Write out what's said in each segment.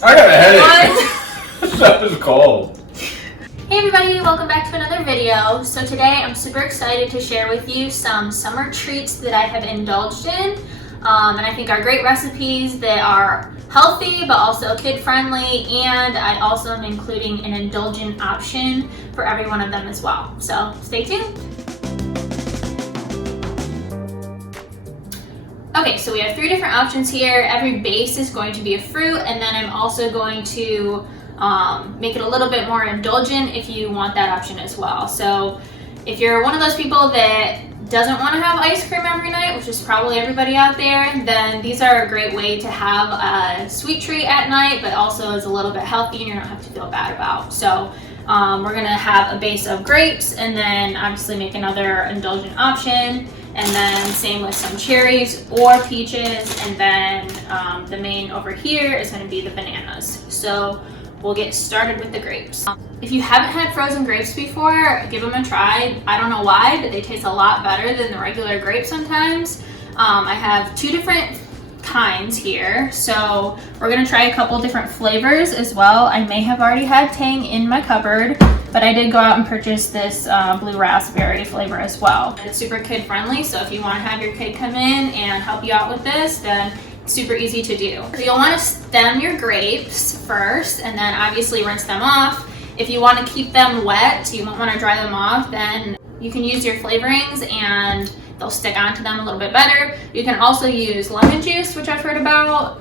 I got a headache. That was cold. Hey everybody, welcome back to another video. So today I'm super excited to share with you some summer treats that I have indulged in. And I think are great recipes that are healthy but also kid friendly, and I also am including an indulgent option for every one of them as well. So stay tuned. Okay, so we have three different options here. Every base is going to be a fruit, and then I'm also going to make it a little bit more indulgent if you want that option as well. So if you're one of those people that doesn't want to have ice cream every night, which is probably everybody out there, then these are a great way to have a sweet treat at night, but also is a little bit healthy and you don't have to feel bad about. So we're gonna have a base of grapes and then obviously make another indulgent option. And then same with some cherries or peaches. And then the main over here is gonna be the bananas. So we'll get started with the grapes. If you haven't had frozen grapes before, give them a try. I don't know why, but they taste a lot better than the regular grapes sometimes. I have two different kinds here. So we're gonna try a couple different flavors as well. I may have already had Tang in my cupboard, but I did go out and purchase this blue raspberry flavor as well. It's super kid friendly, so if you wanna have your kid come in and help you out with this, then super easy to do. So you'll want to stem your grapes first and then obviously rinse them off. If you want to keep them wet, you won't want to dry them off, then you can use your flavorings and they'll stick onto them a little bit better. You can also use lemon juice, which I've heard about.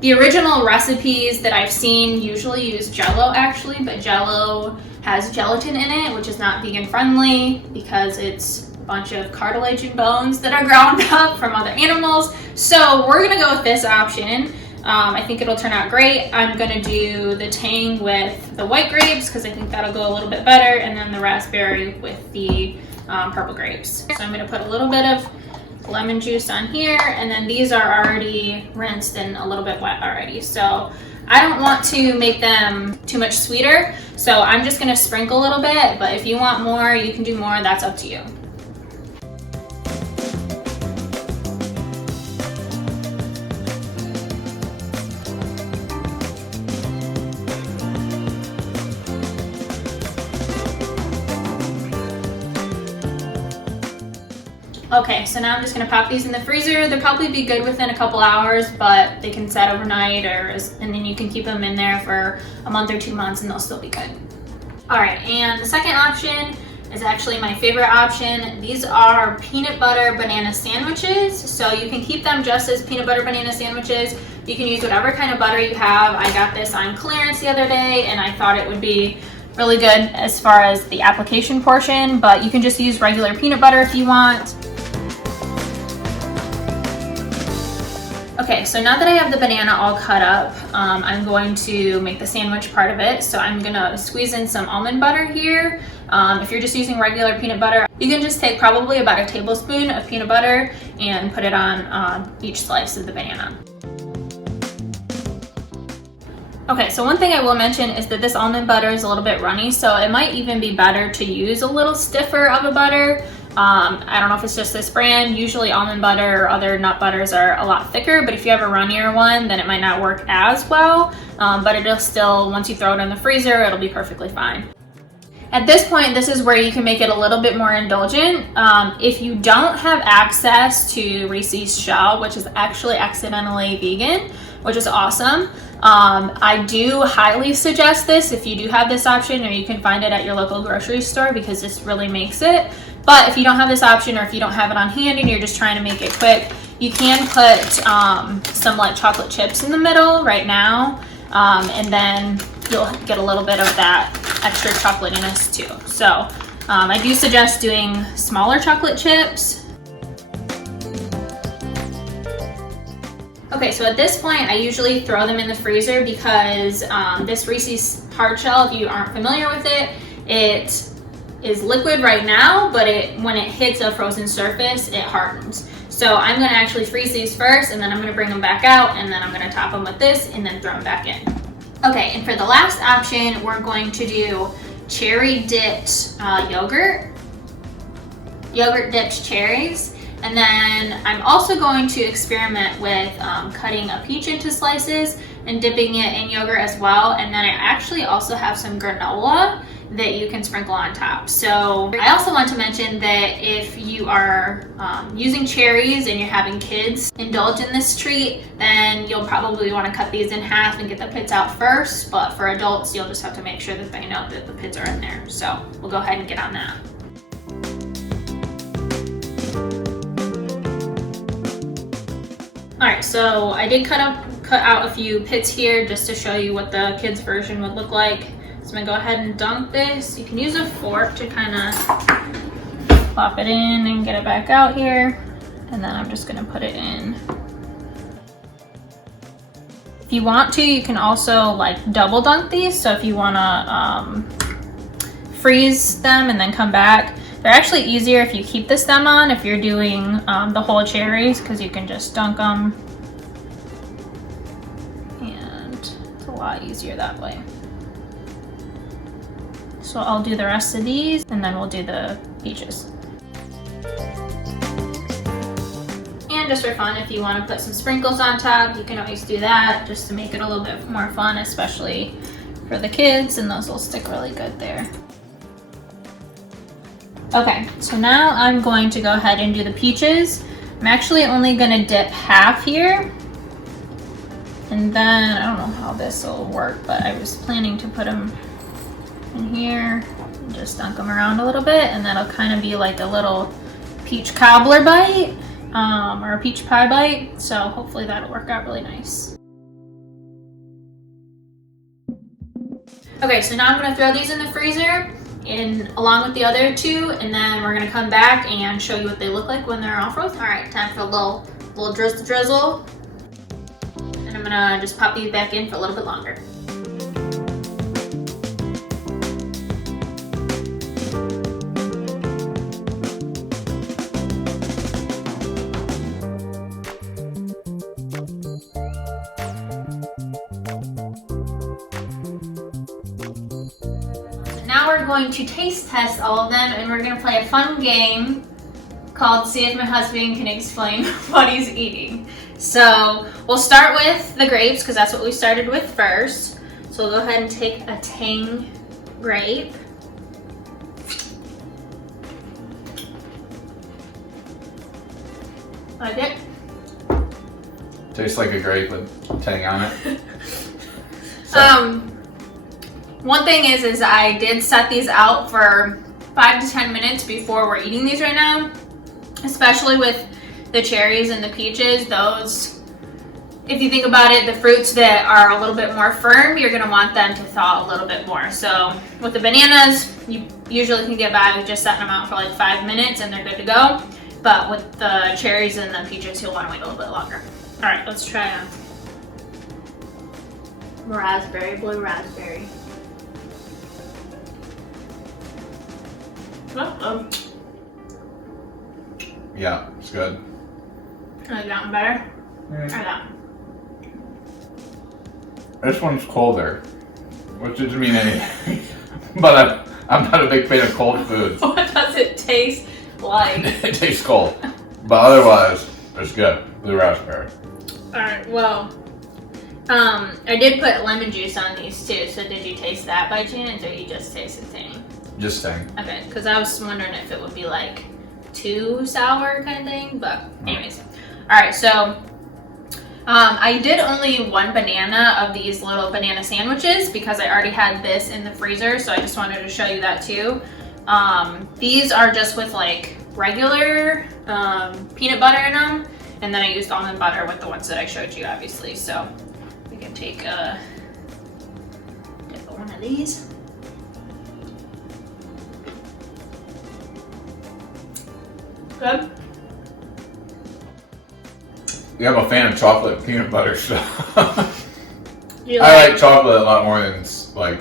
The original recipes that I've seen usually use Jell-O actually, but Jell-O has gelatin in it, which is not vegan friendly because it's bunch of cartilage and bones that are ground up from other animals. So we're gonna go with this option. I think it'll turn out great. I'm gonna do the Tang with the white grapes because I think that'll go a little bit better, and then the raspberry with the purple grapes. So I'm gonna put a little bit of lemon juice on here, and then these are already rinsed and a little bit wet already. So I don't want to make them too much sweeter, so I'm just gonna sprinkle a little bit, but if you want more, you can do more, that's up to you. Okay, so now I'm just gonna pop these in the freezer. They'll probably be good within a couple hours, but they can set overnight, and then you can keep them in there for a month or 2 months and they'll still be good. All right, and the second option is actually my favorite option. These are peanut butter banana sandwiches. So you can keep them just as peanut butter banana sandwiches. You can use whatever kind of butter you have. I got this on clearance the other day and I thought it would be really good as far as the application portion, but you can just use regular peanut butter if you want. Okay, so now that I have the banana all cut up, I'm going to make the sandwich part of it. So I'm gonna squeeze in some almond butter here. If you're just using regular peanut butter, you can just take probably about a tablespoon of peanut butter and put it on each slice of the banana. Okay, so one thing I will mention is that this almond butter is a little bit runny, so it might even be better to use a little stiffer of a butter. I don't know if it's just this brand. Usually almond butter or other nut butters are a lot thicker, but if you have a runnier one, then it might not work as well. But it'll still, once you throw it in the freezer, it'll be perfectly fine. At this point, this is where you can make it a little bit more indulgent. If you don't have access to Reese's shell, which is actually accidentally vegan, which is awesome, I do highly suggest this if you do have this option, or you can find it at your local grocery store because this really makes it. But if you don't have this option, or if you don't have it on hand and you're just trying to make it quick, you can put some like chocolate chips in the middle right now, and then you'll get a little bit of that extra chocolatiness too. So I do suggest doing smaller chocolate chips. Okay, so at this point, I usually throw them in the freezer because this Reese's hard shell, if you aren't familiar with it, it is liquid right now, but when it hits a frozen surface, it hardens. So I'm gonna actually freeze these first, and then I'm gonna bring them back out, and then I'm gonna top them with this, and then throw them back in. Okay, and for the last option, we're going to do cherry dipped yogurt dipped cherries. And then I'm also going to experiment with cutting a peach into slices. and dipping it in yogurt as well. And then I actually also have some granola that you can sprinkle on top. So I also want to mention that if you are using cherries and you're having kids indulge in this treat, then you'll probably want to cut these in half and get the pits out first. But for adults, you'll just have to make sure that they know that the pits are in there. So we'll go ahead and get on that. All right, so I did cut out a few pits here just to show you what the kids version would look like. So I'm gonna go ahead and dunk this. You can use a fork to kind of plop it in and get it back out here. And then I'm just gonna put it in. If you want to, you can also like double dunk these. So if you wanna freeze them and then come back, they're actually easier if you keep the stem on if you're doing the whole cherries, because you can just dunk them. And it's a lot easier that way. So I'll do the rest of these and then we'll do the peaches. And just for fun, if you want to put some sprinkles on top, you can always do that just to make it a little bit more fun, especially for the kids, and those will stick really good there. Okay, so now I'm going to go ahead and do the peaches. I'm actually only going to dip half here. And then, I don't know how this will work, but I was planning to put them in here and just dunk them around a little bit, and that'll kind of be like a little peach cobbler bite or a peach pie bite. So hopefully that'll work out really nice. Okay, so now I'm going to throw these in the freezer along with the other two, and then we're going to come back and show you what they look like when they're all frozen. All right, time for a little drizzle. And I'm going to just pop these back in for a little bit longer. Now we're going to taste test all of them, and we're going to play a fun game called See If My Husband Can Explain What He's Eating. So we'll start with the grapes because that's what we started with first. So we'll go ahead and take a Tang grape. Like it? Tastes like a grape with Tang on it. One thing is I did set these out for 5 to 10 minutes before we're eating these right now, especially with the cherries and the peaches. Those, if you think about it, the fruits that are a little bit more firm, you're gonna want them to thaw a little bit more. So with the bananas, you usually can get by with just setting them out for like 5 minutes and they're good to go. But with the cherries and the peaches, you'll want to wait a little bit longer. All right, let's try a blue raspberry. Yeah, it's good. I like that one better. Mm. Try that one. This one's colder, which doesn't mean anything. But I'm not a big fan of cold foods. What does it taste like? It tastes cold, but otherwise, it's good. Blue raspberry. All right, well, I did put lemon juice on these too. So did you taste that by chance, or you just tasted Tang? Just Tang. Okay, because I was wondering if it would be like too sour kind of thing, but anyways. All right, so I did only one banana of these little banana sandwiches because I already had this in the freezer, so I just wanted to show you that too. These are just with like regular peanut butter in them, and then I used almond butter with the ones that I showed you, obviously. So we can take a dip of one of these. Good. Yeah, I'm a fan of chocolate peanut butter stuff. I like chocolate a lot more than like,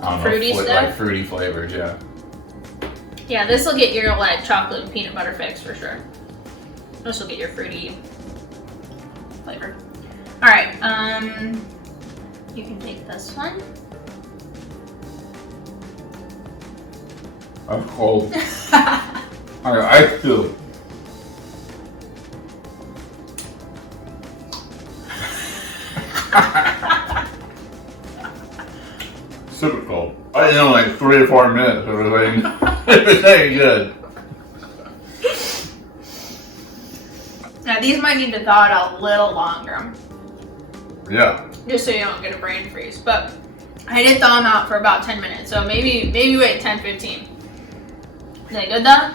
I don't fruity know, stuff? like fruity flavors, yeah. Yeah, this will get your like chocolate and peanut butter fix for sure. This will get your fruity flavor. All right, you can take this one. I'm cold. I feel. Super cold. I know like 3 or 4 minutes. It was ain't good. Now these might need to thaw out a little longer, Yeah. just so you don't get a brain freeze. But I did thaw them out for about 10 minutes, so maybe wait 10-15. Is that good though?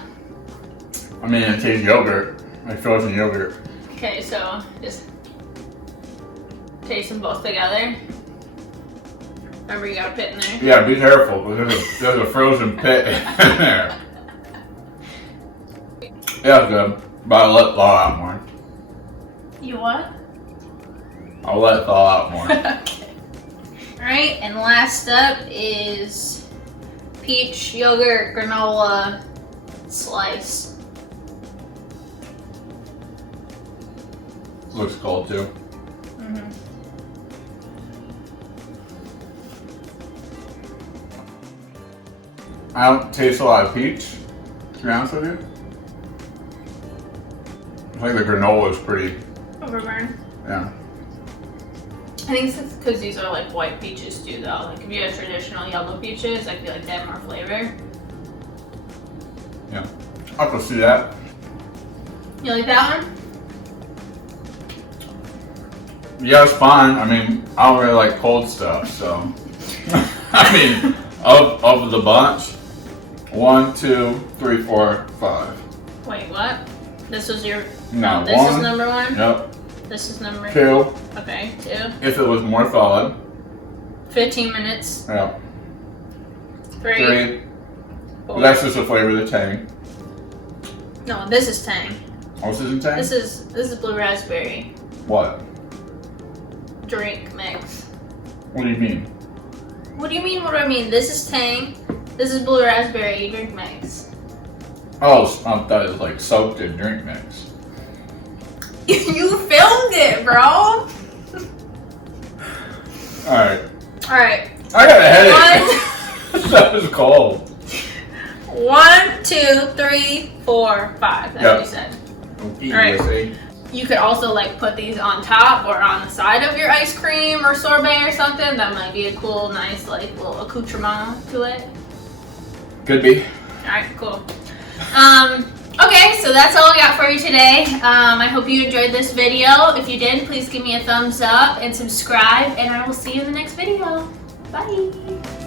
I mean, it tastes yogurt, like frozen yogurt. Okay, so just taste them both together. Remember, you got a pit in there. Yeah, be careful, because there's a frozen pit in there. Yeah, it's good, but I'll let it thaw out more. You what? I'll let it thaw out more. Okay. Alright, and last up is peach yogurt granola slice. Looks cold too. Mm-hmm. I don't taste a lot of peach, to be honest with you. I think the granola is pretty, Overburn. yeah. I think it's because these are like white peaches too, though. Like if you have traditional yellow peaches, I feel like they have more flavor. Yeah. I can see that. You like that one? Yeah, it's fine. I mean, I don't really like cold stuff, so. I mean, of the bunch, 1, 2, 3, 4, 5. Wait, what? This was your. No, this 1. is number 1. Yep. This is number 2. Okay, 2. If it was more solid. 15 minutes. Yep. 3. 4. That's just the flavor of the tang. No, this is Tang. Oh, this isn't tang? This is blue raspberry What? drink mix. What do you mean? What do you mean? What do I mean? This is Tang. This is blue raspberry drink mix. Oh, I thought it was like soaked in drink mix. You filmed it, bro. Alright. Alright. I got a headache. That was cold. 1, 2, 3, 4, 5. That's what you said. Alright. Alright. You could also like put these on top or on the side of your ice cream or sorbet or something. That might be a cool, nice like little accoutrement to it. Could be. Alright, cool. Okay, so that's all I got for you today. I hope you enjoyed this video. If you did, please give me a thumbs up and subscribe, and I will see you in the next video. Bye!